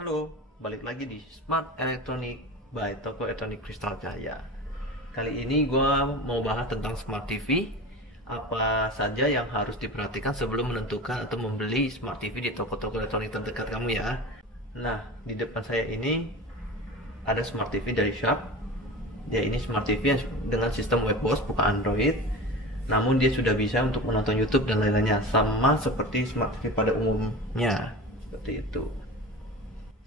Halo, balik lagi di Smart Electronic by Toko Elektronik Kristal Jaya. Kali ini gue mau bahas tentang Smart TV. Apa saja yang harus diperhatikan sebelum menentukan atau membeli Smart TV di toko-toko elektronik terdekat kamu ya. Nah, di depan saya ini ada Smart TV dari Sharp. Ya, ini Smart TV dengan sistem WebOS, bukan Android. Namun dia sudah bisa untuk menonton YouTube dan lain-lainnya, sama seperti Smart TV pada umumnya. Seperti itu.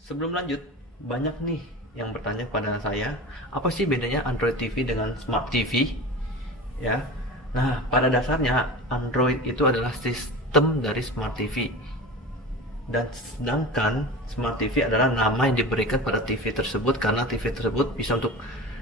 Sebelum lanjut, banyak nih yang bertanya kepada saya, apa sih bedanya Android TV dengan Smart TV? Ya. Nah, pada dasarnya Android itu adalah sistem dari Smart TV. Dan sedangkan Smart TV adalah nama yang diberikan pada TV tersebut karena TV tersebut bisa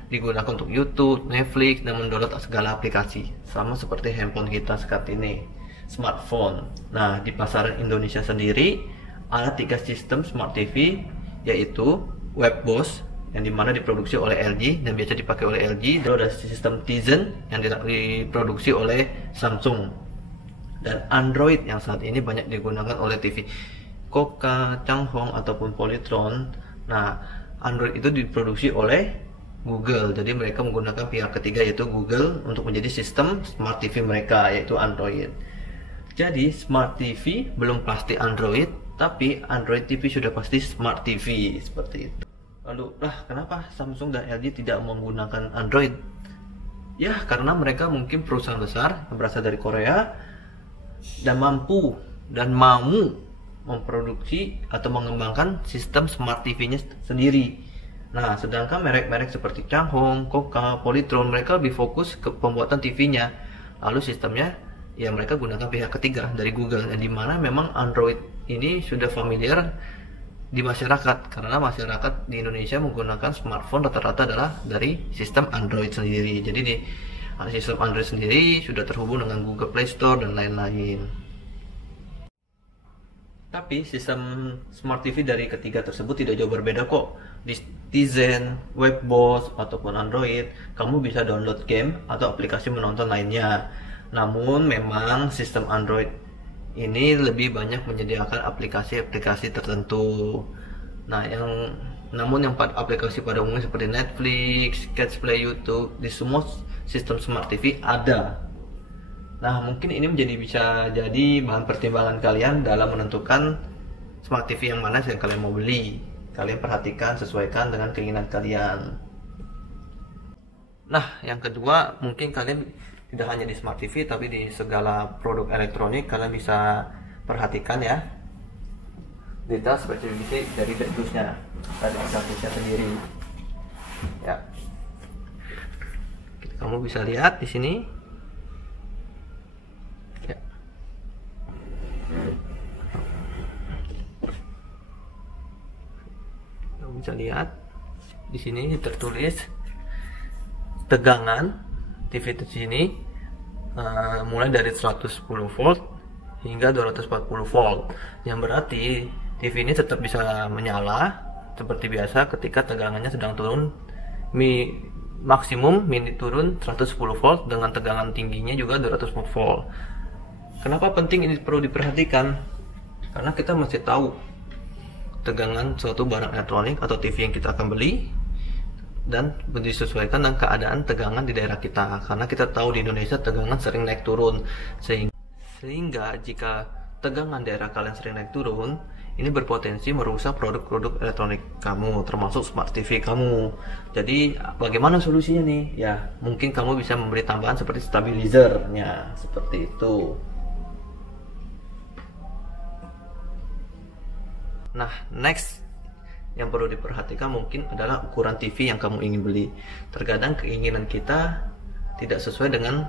digunakan untuk YouTube, Netflix, dan mendownload segala aplikasi. Sama seperti handphone kita saat ini, smartphone. Nah, di pasaran Indonesia sendiri ada 3 sistem Smart TV, yaitu WebOS yang dimana diproduksi oleh LG dan biasa dipakai oleh LG. Lalu ada sistem Tizen yang diproduksi oleh Samsung, dan Android yang saat ini banyak digunakan oleh TV Koka, Changhong ataupun Polytron. Nah, Android itu diproduksi oleh Google, jadi mereka menggunakan pihak ketiga yaitu Google untuk menjadi sistem Smart TV mereka, yaitu Android. Jadi Smart TV belum pasti Android, tapi Android TV sudah pasti Smart TV, seperti itu. Lalu, kenapa Samsung dan LG tidak menggunakan Android? Ya, karena mereka mungkin perusahaan besar yang berasal dari Korea dan mampu dan mau memproduksi atau mengembangkan sistem Smart TV-nya sendiri. Nah, sedangkan merek-merek seperti Changhong, Koka, Polytron, mereka lebih fokus ke pembuatan TV-nya. Lalu sistemnya ya mereka gunakan pihak ketiga dari Google, yang dimana memang Android ini sudah familiar di masyarakat karena masyarakat di Indonesia menggunakan smartphone rata-rata adalah dari sistem Android sendiri. Jadi di sistem Android sendiri sudah terhubung dengan Google Play Store dan lain-lain. Tapi sistem Smart TV dari ketiga tersebut tidak jauh berbeda kok. Di Tizen, WebOS ataupun Android, kamu bisa download game atau aplikasi menonton lainnya. Namun memang sistem Android ini lebih banyak menyediakan aplikasi-aplikasi tertentu. Nah, namun yang aplikasi pada umumnya seperti Netflix, Catch Play, YouTube, di semua sistem Smart TV ada. Nah, mungkin ini bisa jadi bahan pertimbangan kalian dalam menentukan Smart TV yang mana yang kalian mau beli. Kalian perhatikan, sesuaikan dengan keinginan kalian. Nah, yang kedua, mungkin kalian tidak hanya di Smart TV, tapi di segala produk elektronik kalian bisa perhatikan ya detail spesifikasi dari backdusnya dan backdusnya sendiri. Ya, kamu bisa lihat di sini. Ya. Kamu bisa lihat di sini tertulis tegangan TV di sini mulai dari 110 volt hingga 240 volt, yang berarti TV ini tetap bisa menyala seperti biasa ketika tegangannya sedang turun. Maksimum turun 110 volt dengan tegangan tingginya juga 240 volt. Kenapa penting ini perlu diperhatikan? Karena kita masih tahu tegangan suatu barang elektronik atau TV yang kita akan beli dan disesuaikan dengan keadaan tegangan di daerah kita, karena kita tahu di Indonesia tegangan sering naik turun, sehingga jika tegangan daerah kalian sering naik turun, ini berpotensi merusak produk-produk elektronik kamu, termasuk Smart TV kamu. Jadi bagaimana solusinya nih? Ya, mungkin kamu bisa memberi tambahan seperti stabilizernya, seperti itu. Nah, next yang perlu diperhatikan mungkin adalah ukuran TV yang kamu ingin beli. Terkadang keinginan kita tidak sesuai dengan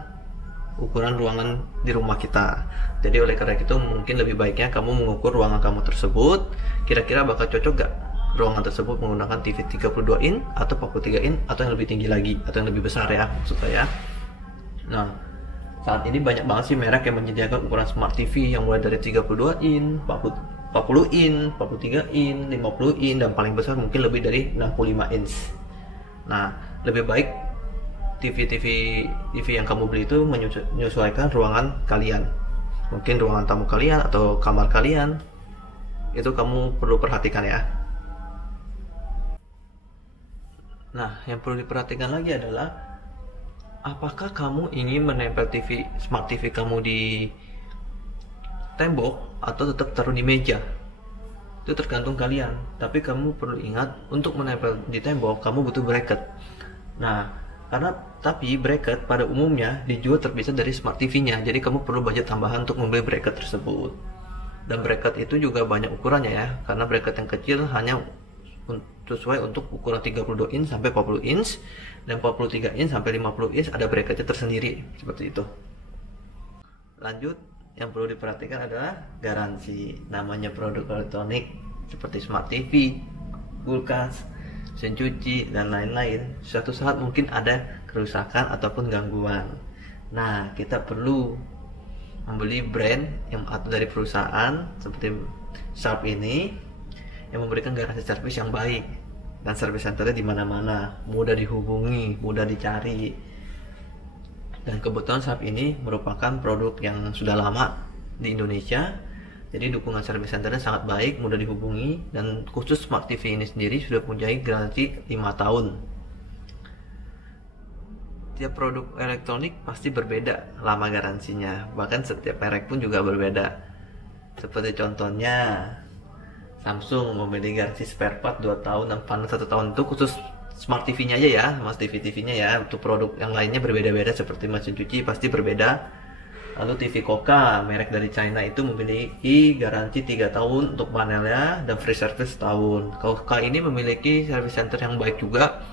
ukuran ruangan di rumah kita. Jadi oleh karena itu mungkin lebih baiknya kamu mengukur ruangan kamu tersebut, kira-kira bakal cocok gak ruangan tersebut menggunakan TV 32 in atau 43 in atau yang lebih tinggi lagi atau yang lebih besar ya, maksud saya. Nah, saat ini banyak banget sih merek yang menyediakan ukuran Smart TV yang mulai dari 32 in, 40 in, 43 in, 50 in, dan paling besar mungkin lebih dari 65 inch. Nah, lebih baik TV yang kamu beli itu menyesuaikan ruangan kalian. Mungkin ruangan tamu kalian atau kamar kalian. Itu kamu perlu perhatikan ya. Nah, yang perlu diperhatikan lagi adalah apakah kamu ingin menempel Smart TV kamu di tembok atau tetap taruh di meja. Itu tergantung kalian. Tapi kamu perlu ingat, untuk menempel di tembok kamu butuh bracket. Nah, tapi bracket pada umumnya dijual terpisah dari Smart TV-nya. Jadi kamu perlu budget tambahan untuk membeli bracket tersebut. Dan bracket itu juga banyak ukurannya ya. Karena bracket yang kecil hanya sesuai untuk ukuran 32 inch sampai 40 inch, dan 43 inch sampai 50 inch ada bracketnya tersendiri seperti itu. Lanjut, yang perlu diperhatikan adalah garansi. Namanya produk elektronik seperti Smart TV, kulkas, mesin cuci, dan lain-lain, suatu saat mungkin ada kerusakan ataupun gangguan. Nah, kita perlu membeli brand yang atau dari perusahaan seperti Sharp ini yang memberikan garansi servis yang baik, dan service centernya di mana-mana, mudah dihubungi, mudah dicari. Dan kebetulan Sharp ini merupakan produk yang sudah lama di Indonesia, jadi dukungan service centernya sangat baik, mudah dihubungi, dan khusus Smart TV ini sendiri sudah punya garansi 5 tahun. Tiap produk elektronik pasti berbeda lama garansinya, bahkan setiap merek pun juga berbeda. Seperti contohnya Samsung memiliki garansi spare part 2 tahun dan panel 1 tahun. Itu khusus Smart TV-nya aja ya, Smart TV-nya ya. Untuk produk yang lainnya berbeda-beda, seperti mesin cuci pasti berbeda. Lalu TV Koka, merek dari China, itu memiliki garansi 3 tahun untuk panelnya dan free service tahun. Koka ini memiliki service center yang baik juga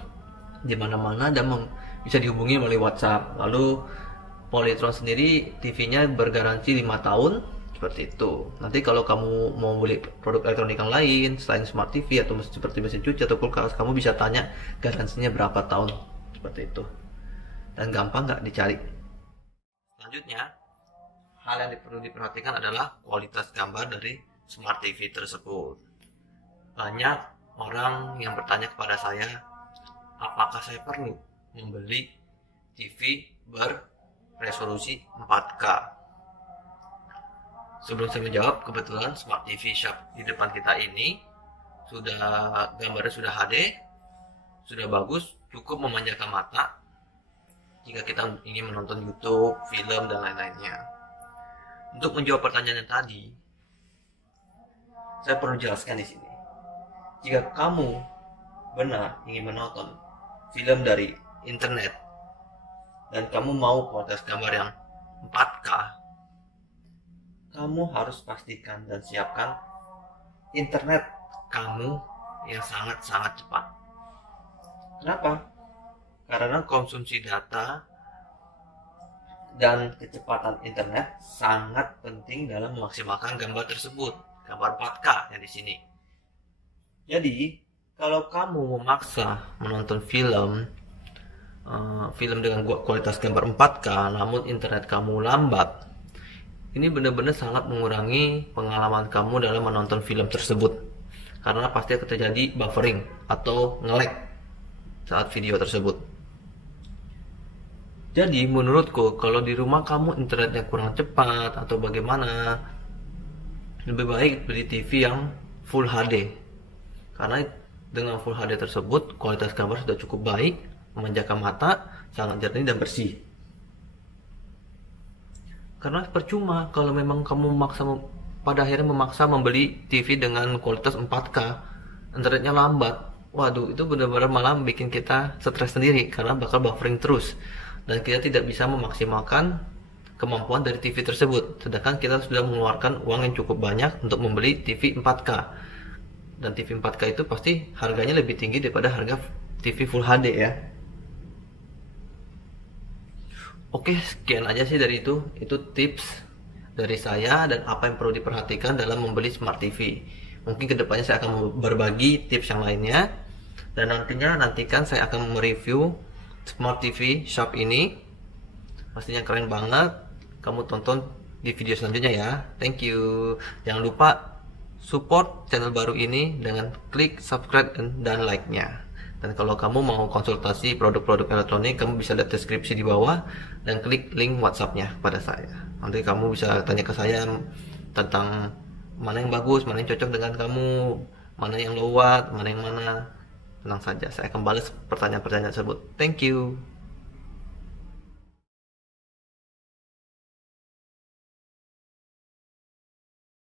di mana-mana dan bisa dihubungi melalui WhatsApp. Lalu Polytron sendiri TV-nya bergaransi 5 tahun. Seperti itu. Nanti kalau kamu mau beli produk elektronik yang lain selain Smart TV atau seperti mesin cuci atau kulkas, kamu bisa tanya garansinya berapa tahun, seperti itu. Dan gampang nggak dicari. Selanjutnya, hal yang perlu diperhatikan adalah kualitas gambar dari Smart TV tersebut. Banyak orang yang bertanya kepada saya, apakah saya perlu membeli TV berresolusi 4K? Sebelum saya menjawab, kebetulan Smart TV Sharp di depan kita ini gambarnya sudah HD, sudah bagus, cukup memanjakan mata jika kita ingin menonton YouTube, film, dan lain-lainnya. Untuk menjawab pertanyaan yang tadi, saya perlu jelaskan di sini. Jika kamu benar ingin menonton film dari internet dan kamu mau kualitas gambar yang 4K, kamu harus pastikan dan siapkan internet kamu yang sangat-sangat cepat. Kenapa? Karena konsumsi data dan kecepatan internet sangat penting dalam memaksimalkan gambar tersebut, gambar 4K yang di sini. Jadi, kalau kamu memaksa menonton film dengan kualitas gambar 4K, namun internet kamu lambat, ini benar-benar sangat mengurangi pengalaman kamu dalam menonton film tersebut, karena pasti akan terjadi buffering atau nge-lag saat video tersebut. Jadi menurutku, kalau di rumah kamu internetnya kurang cepat atau bagaimana, lebih baik beli TV yang Full HD, karena dengan Full HD tersebut kualitas gambar sudah cukup baik, memanjakan mata, sangat jernih dan bersih. Karena percuma kalau memang kamu pada akhirnya memaksa membeli TV dengan kualitas 4K, internetnya lambat. Waduh, itu benar-benar malah bikin kita stres sendiri karena bakal buffering terus, dan kita tidak bisa memaksimalkan kemampuan dari TV tersebut. Sedangkan kita sudah mengeluarkan uang yang cukup banyak untuk membeli TV 4K, dan TV 4K itu pasti harganya lebih tinggi daripada harga TV Full HD ya. Oke, sekian aja sih dari itu. Itu tips dari saya dan apa yang perlu diperhatikan dalam membeli Smart TV. Mungkin kedepannya saya akan berbagi tips yang lainnya, dan nantikan saya akan mereview Smart TV Sharp ini. Pastinya keren banget. Kamu tonton di video selanjutnya ya. Thank you. Jangan lupa support channel baru ini dengan klik subscribe dan like-nya. Dan kalau kamu mau konsultasi produk-produk elektronik, kamu bisa lihat deskripsi di bawah dan klik link WhatsApp-nya pada saya. Nanti kamu bisa tanya ke saya tentang mana yang bagus, mana yang cocok dengan kamu, mana yang low watt, mana yang mana. Tenang saja, saya akan balas pertanyaan-pertanyaan tersebut. Thank you.